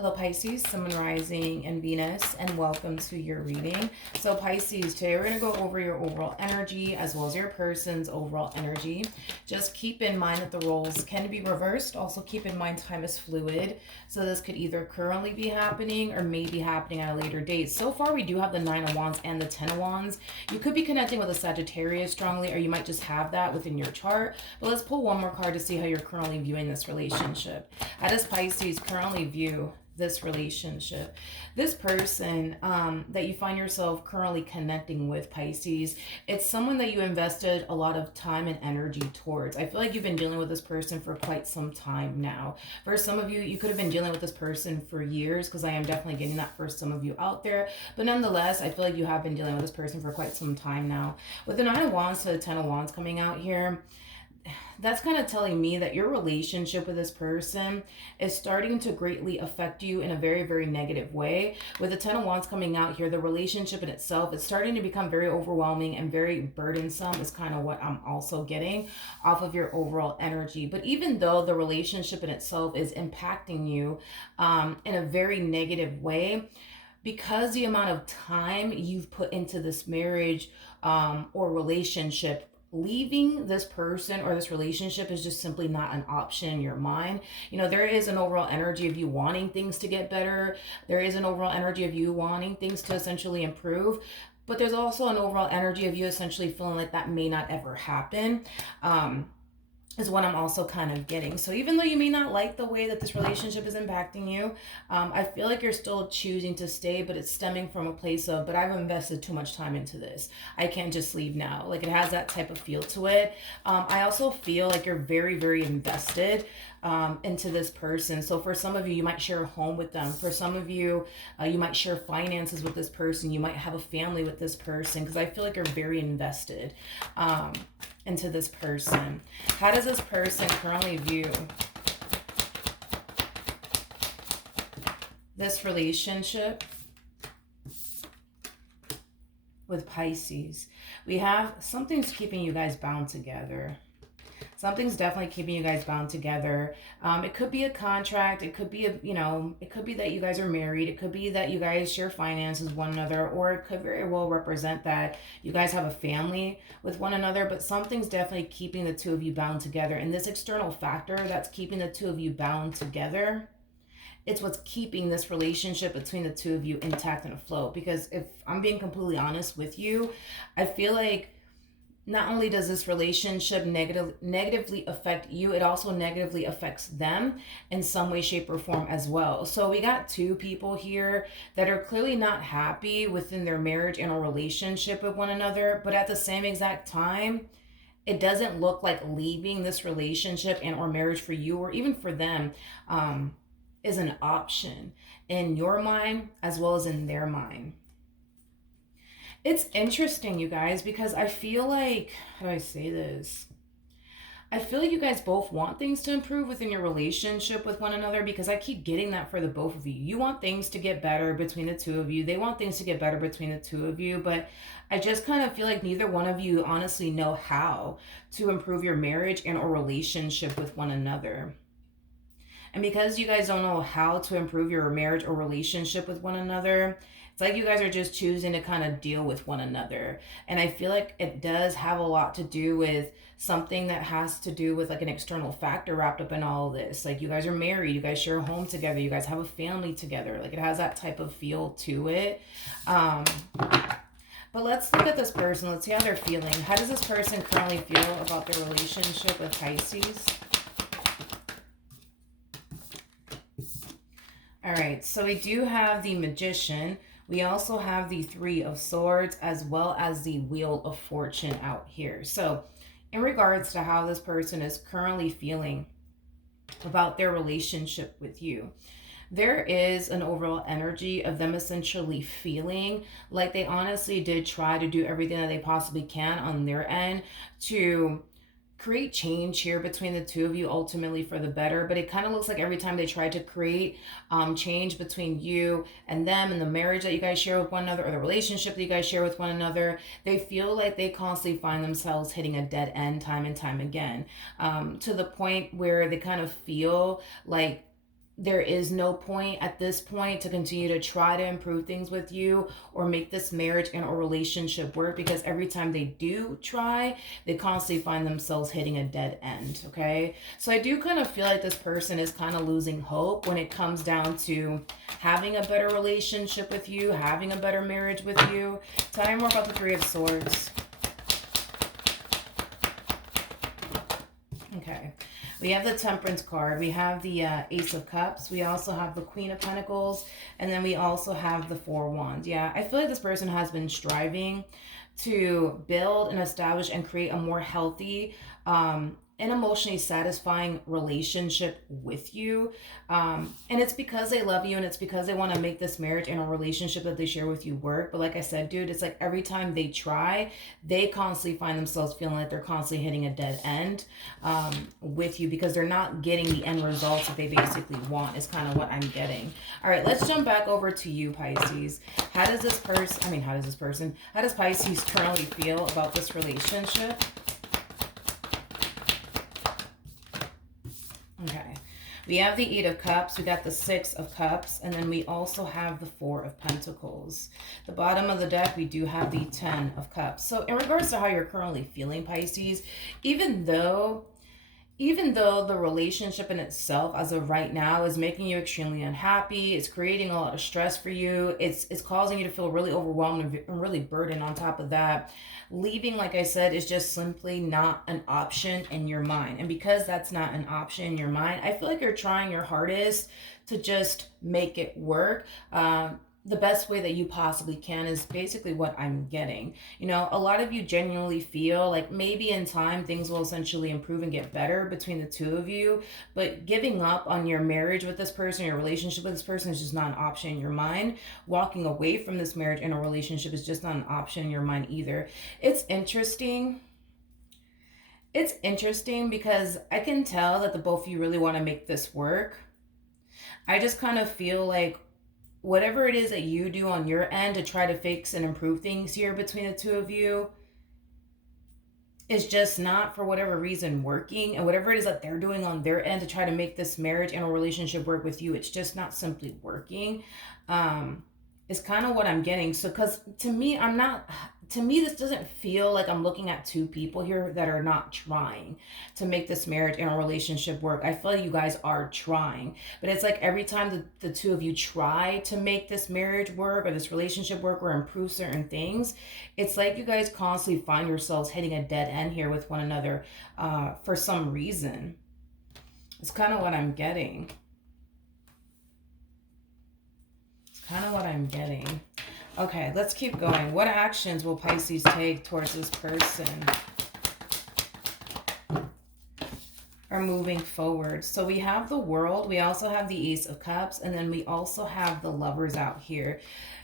Hello Pisces, Sun, Rising, and Venus, and welcome to your reading. So Pisces, today we're going to go over your overall energy as well as your person's overall energy. Just keep in mind that the roles can be reversed. Also keep in mind time is fluid. So this could either currently be happening or may be happening at a later date. So far we do have the Nine of Wands and the Ten of Wands. You could be connecting with a Sagittarius strongly, or you might just have that within your chart. But let's pull one more card to see how you're currently viewing this relationship. How does Pisces currently view this relationship? This person that you find yourself currently connecting with, Pisces, it's someone that you invested a lot of time and energy towards. I feel like you've been dealing with this person for quite some time now. For some of you, you could have been dealing with this person for years, because I am definitely getting that for some of you out there. But nonetheless, I feel like you have been dealing with this person for quite some time now. With the Nine of Wands to the Ten of Wands coming out here, that's kind of telling me that your relationship with this person is starting to greatly affect you in a very, very negative way. With the Ten of Wands coming out here, the relationship in itself is starting to become very overwhelming and very burdensome, is kind of what I'm also getting off of your overall energy. But even though the relationship in itself is impacting you in a very negative way, because the amount of time you've put into this marriage or relationship, leaving this person or this relationship is just simply not an option in your mind. You know, there is an overall energy of you wanting things to get better. There is an overall energy of you wanting things to essentially improve. But there's also an overall energy of you essentially feeling like that may not ever happen. Is what I'm also kind of getting. So even though you may not like the way that this relationship is impacting you, I feel like you're still choosing to stay, but it's stemming from a place of, but I've invested too much time into this. I can't just leave now. Like, it has that type of feel to it. I also feel like you're very, very invested into this person. So for some of you, you might share a home with them. For some of you, you might share finances with this person. You might have a family with this person, because I feel like you're very invested into this person. How does this person currently view this relationship with Pisces? We have something's keeping you guys bound together. Something's definitely keeping you guys bound together. It could be a contract. It could be it could be that you guys are married. It could be that you guys share finances with one another, or it could very well represent that you guys have a family with one another. But something's definitely keeping the two of you bound together. And this external factor that's keeping the two of you bound together, it's what's keeping this relationship between the two of you intact and afloat. Because if I'm being completely honest with you, I feel like not only does this relationship negatively affect you, it also negatively affects them in some way, shape, or form as well. So we got two people here that are clearly not happy within their marriage and a relationship with one another, but at the same exact time, it doesn't look like leaving this relationship and or marriage for you or even for them is an option in your mind as well as in their mind. It's interesting, you guys, because I feel like, how do I say this? I feel like you guys both want things to improve within your relationship with one another, because I keep getting that for the both of you. You want things to get better between the two of you. They want things to get better between the two of you. But I just kind of feel like neither one of you honestly know how to improve your marriage and or relationship with one another. And because you guys don't know how to improve your marriage or relationship with one another, it's like you guys are just choosing to kind of deal with one another. And I feel like it does have a lot to do with something that has to do with like an external factor wrapped up in all of this. Like, you guys are married, you guys share a home together, you guys have a family together. Like, it has that type of feel to it. But let's look at this person. Let's see how they're feeling. How does this person currently feel about their relationship with Pisces? All right, so we do have the Magician. We also have the Three of Swords as well as the Wheel of Fortune out here. So in regards to how this person is currently feeling about their relationship with you, there is an overall energy of them essentially feeling like they honestly did try to do everything that they possibly can on their end to create change here between the two of you, ultimately for the better. But it kind of looks like every time they try to create change between you and them and the marriage that you guys share with one another, or the relationship that you guys share with one another, they feel like they constantly find themselves hitting a dead end time and time again, to the point where they kind of feel like there is no point at this point to continue to try to improve things with you or make this marriage and or relationship work, because every time they do try, they constantly find themselves hitting a dead end. Okay, so I do kind of feel like this person is kind of losing hope when it comes down to having a better relationship with you, having a better marriage with you. Tell me more about the Three of Swords. Okay. We have the Temperance card. We have the Ace of Cups. We also have the Queen of Pentacles. And then we also have the Four of Wands. Yeah, I feel like this person has been striving to build and establish and create a more healthy and emotionally satisfying relationship with you. And it's because they love you, and it's because they want to make this marriage and a relationship that they share with you work. But like I said, dude, it's like every time they try, they constantly find themselves feeling like they're constantly hitting a dead end with you, because they're not getting the end results that they basically want, is kind of what I'm getting. All right, let's jump back over to you, Pisces. How does Pisces currently feel about this relationship? Okay, we have the Eight of Cups, we got the Six of Cups, and then we also have the Four of Pentacles. The bottom of the deck, we do have the Ten of Cups. So in regards to how you're currently feeling, Pisces, even though the relationship in itself as of right now is making you extremely unhappy, it's creating a lot of stress for you, it's causing you to feel really overwhelmed and really burdened on top of that, leaving, like I said, is just simply not an option in your mind. And because that's not an option in your mind, I feel like you're trying your hardest to just make it work. The best way that you possibly can is basically what I'm getting. You know, a lot of you genuinely feel like maybe in time things will essentially improve and get better between the two of you, but giving up on your marriage with this person, your relationship with this person, is just not an option in your mind. Walking away from this marriage and a relationship is just not an option in your mind either. It's interesting. It's interesting because I can tell that the both of you really want to make this work. I just kind of feel like whatever it is that you do on your end to try to fix and improve things here between the two of you is just not, for whatever reason, working. And whatever it is that they're doing on their end to try to make this marriage and a relationship work with you, it's just not simply working. Is kind of what I'm getting. So, because to me, this doesn't feel like I'm looking at two people here that are not trying to make this marriage and a relationship work. I feel like you guys are trying, but it's like every time the two of you try to make this marriage work or this relationship work or improve certain things, it's like you guys constantly find yourselves hitting a dead end here with one another for some reason. It's kind of what I'm getting. Okay, let's keep going. What actions will Pisces take towards this person? Or moving forward? So we have the World, we also have the Ace of Cups, and then we also have the Lovers out here.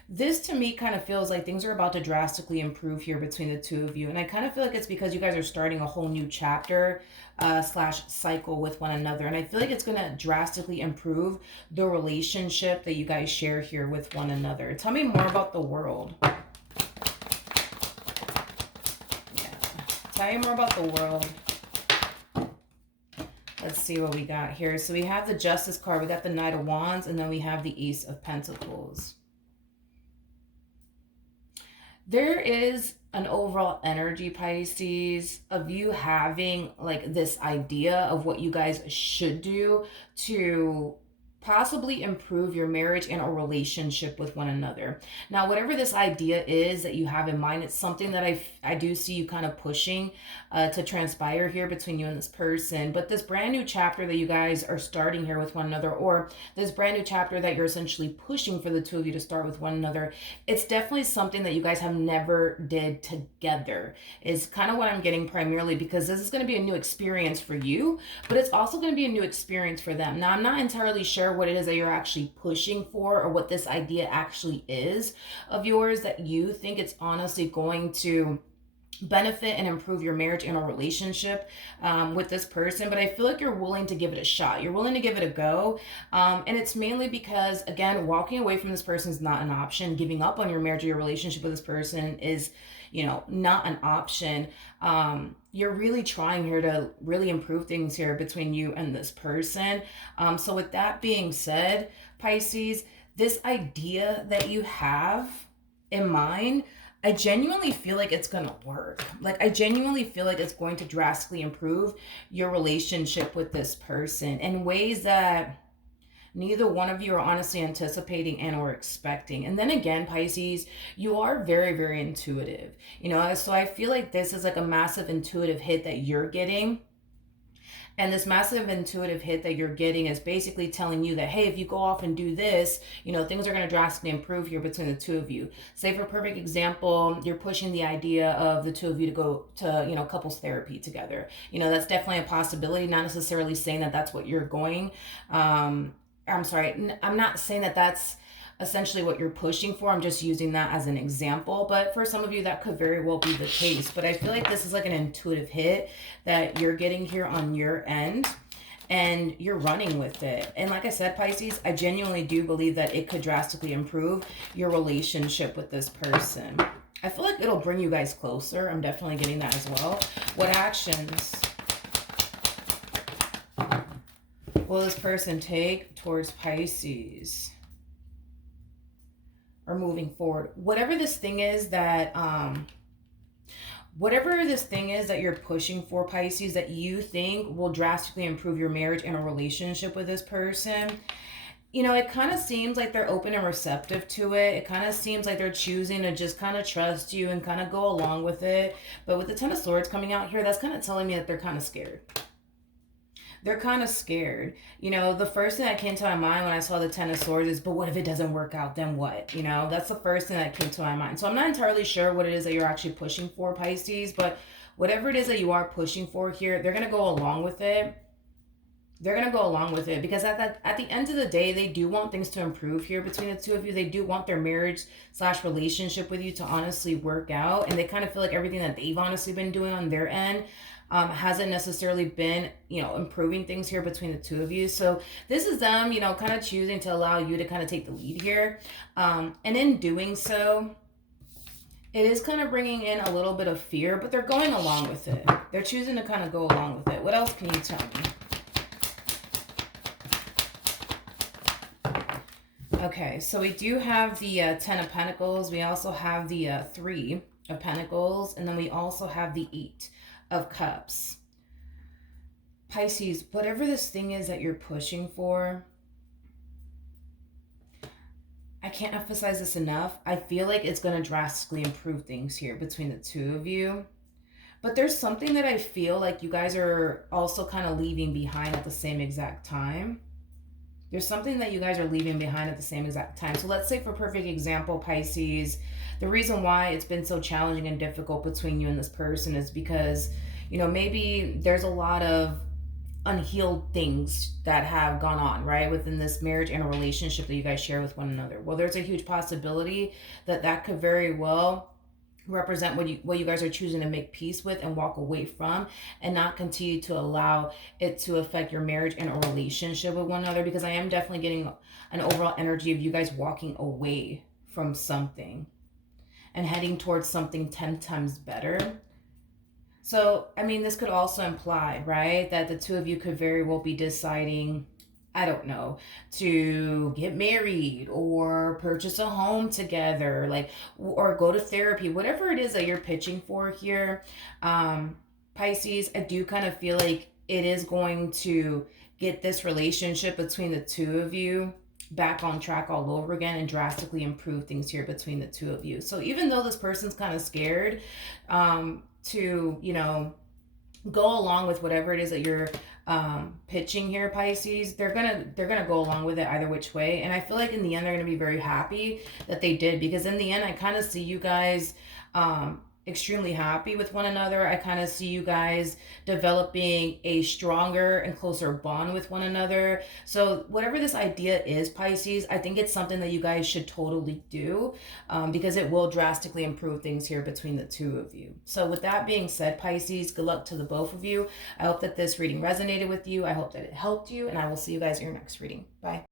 This to me kind of feels like things are about to drastically improve here between the two of you. And I kind of feel like it's because you guys are starting a whole new chapter slash cycle with one another. And I feel like it's going to drastically improve the relationship that you guys share here with one another. Tell me more about the World. Yeah. Tell me more about the World. Let's see what we got here. So we have the Justice card, we got the Knight of Wands, and then we have the Ace of Pentacles. There is an overall energy, Pisces, of you having like this idea of what you guys should do to possibly improve your marriage and a relationship with one another. Now, whatever this idea is that you have in mind, it's something that I do see you kind of pushing to transpire here between you and this person. But this brand new chapter that you guys are starting here with one another, or this brand new chapter that you're essentially pushing for the two of you to start with one another, it's definitely something that you guys have never did together, is kind of what I'm getting primarily, because this is going to be a new experience for you, but it's also going to be a new experience for them. Now, I'm not entirely sure what it is that you're actually pushing for, or what this idea actually is of yours that you think it's honestly going to benefit and improve your marriage and a relationship with this person, but I feel like you're willing to give it a shot. You're willing to give it a go. And it's mainly because, again, walking away from this person is not an option. Giving up on your marriage or your relationship with this person is, not an option. You're really trying here to really improve things here between you and this person. So with that being said, Pisces, this idea that you have in mind, I genuinely feel like it's gonna work. Like, I genuinely feel like it's going to drastically improve your relationship with this person in ways that neither one of you are honestly anticipating and or expecting. And then again, Pisces, you are very, very intuitive. So I feel like this is like a massive intuitive hit that you're getting. And this massive intuitive hit that you're getting is basically telling you that, hey, if you go off and do this, things are going to drastically improve here between the two of you. Say, for a perfect example, you're pushing the idea of the two of you to go to, couples therapy together. That's definitely a possibility, not necessarily saying that that's what you're going. I'm sorry, I'm not saying that that's essentially what you're pushing for. I'm just using that as an example, but for some of you that could very well be the case. But I feel like this is like an intuitive hit that you're getting here on your end, and you're running with it. And like I said, Pisces, I genuinely do believe that it could drastically improve your relationship with this person. I feel like it'll bring you guys closer. I'm definitely getting that as well. What actions will this person take towards Pisces, or moving forward? Whatever this thing is that you're pushing for, Pisces, that you think will drastically improve your marriage and a relationship with this person, it kind of seems like they're open and receptive to it. It kind of seems like they're choosing to just kind of trust you and kind of go along with it. But with the Ten of Swords coming out here, that's kind of telling me that they're kind of scared. They're kind of scared. The first thing that came to my mind when I saw the Ten of Swords is, but what if it doesn't work out? Then what? That's the first thing that came to my mind. So I'm not entirely sure what it is that you're actually pushing for, Pisces, but whatever it is that you are pushing for here, they're going to go along with it. They're going to go along with it because at the end of the day, they do want things to improve here between the two of you. They do want their marriage/relationship with you to honestly work out. And they kind of feel like everything that they've honestly been doing on their end hasn't necessarily been, improving things here between the two of you. So this is them, kind of choosing to allow you to kind of take the lead here. And in doing so, it is kind of bringing in a little bit of fear, but they're going along with it. They're choosing to kind of go along with it. What else can you tell me? Okay, so we do have the Ten of Pentacles. We also have the Three of Pentacles. And then we also have the Eight of Cups. Pisces, whatever this thing is that you're pushing for, I can't emphasize this enough. I feel like it's going to drastically improve things here between the two of you. But there's something that I feel like you guys are also kind of leaving behind at the same exact time. There's something that you guys are leaving behind at the same exact time. So let's say, for perfect example, Pisces, the reason why it's been so challenging and difficult between you and this person is because, maybe there's a lot of unhealed things that have gone on, right, within this marriage and a relationship that you guys share with one another. Well, there's a huge possibility that could very well represent what you guys are choosing to make peace with and walk away from, and not continue to allow it to affect your marriage and a relationship with one another, because I am definitely getting an overall energy of you guys walking away from something and heading towards something 10 times better. So, this could also imply, right, that the two of you could very well be deciding, I don't know, to get married or purchase a home together, or go to therapy, whatever it is that you're pitching for here. Pisces, I do kind of feel like it is going to get this relationship between the two of you back on track all over again and drastically improve things here between the two of you. So even though this person's kind of scared to, go along with whatever it is that you're pitching here, Pisces, they're gonna go along with it either which way. And I feel like in the end they're gonna be very happy that they did, because in the end I kind of see you guys extremely happy with one another. I kind of see you guys developing a stronger and closer bond with one another. So, whatever this idea is, Pisces, I think it's something that you guys should totally do, because it will drastically improve things here between the two of you. So, with that being said, Pisces, good luck to the both of you. I hope that this reading resonated with you. I hope that it helped you, and I will see you guys in your next reading. Bye.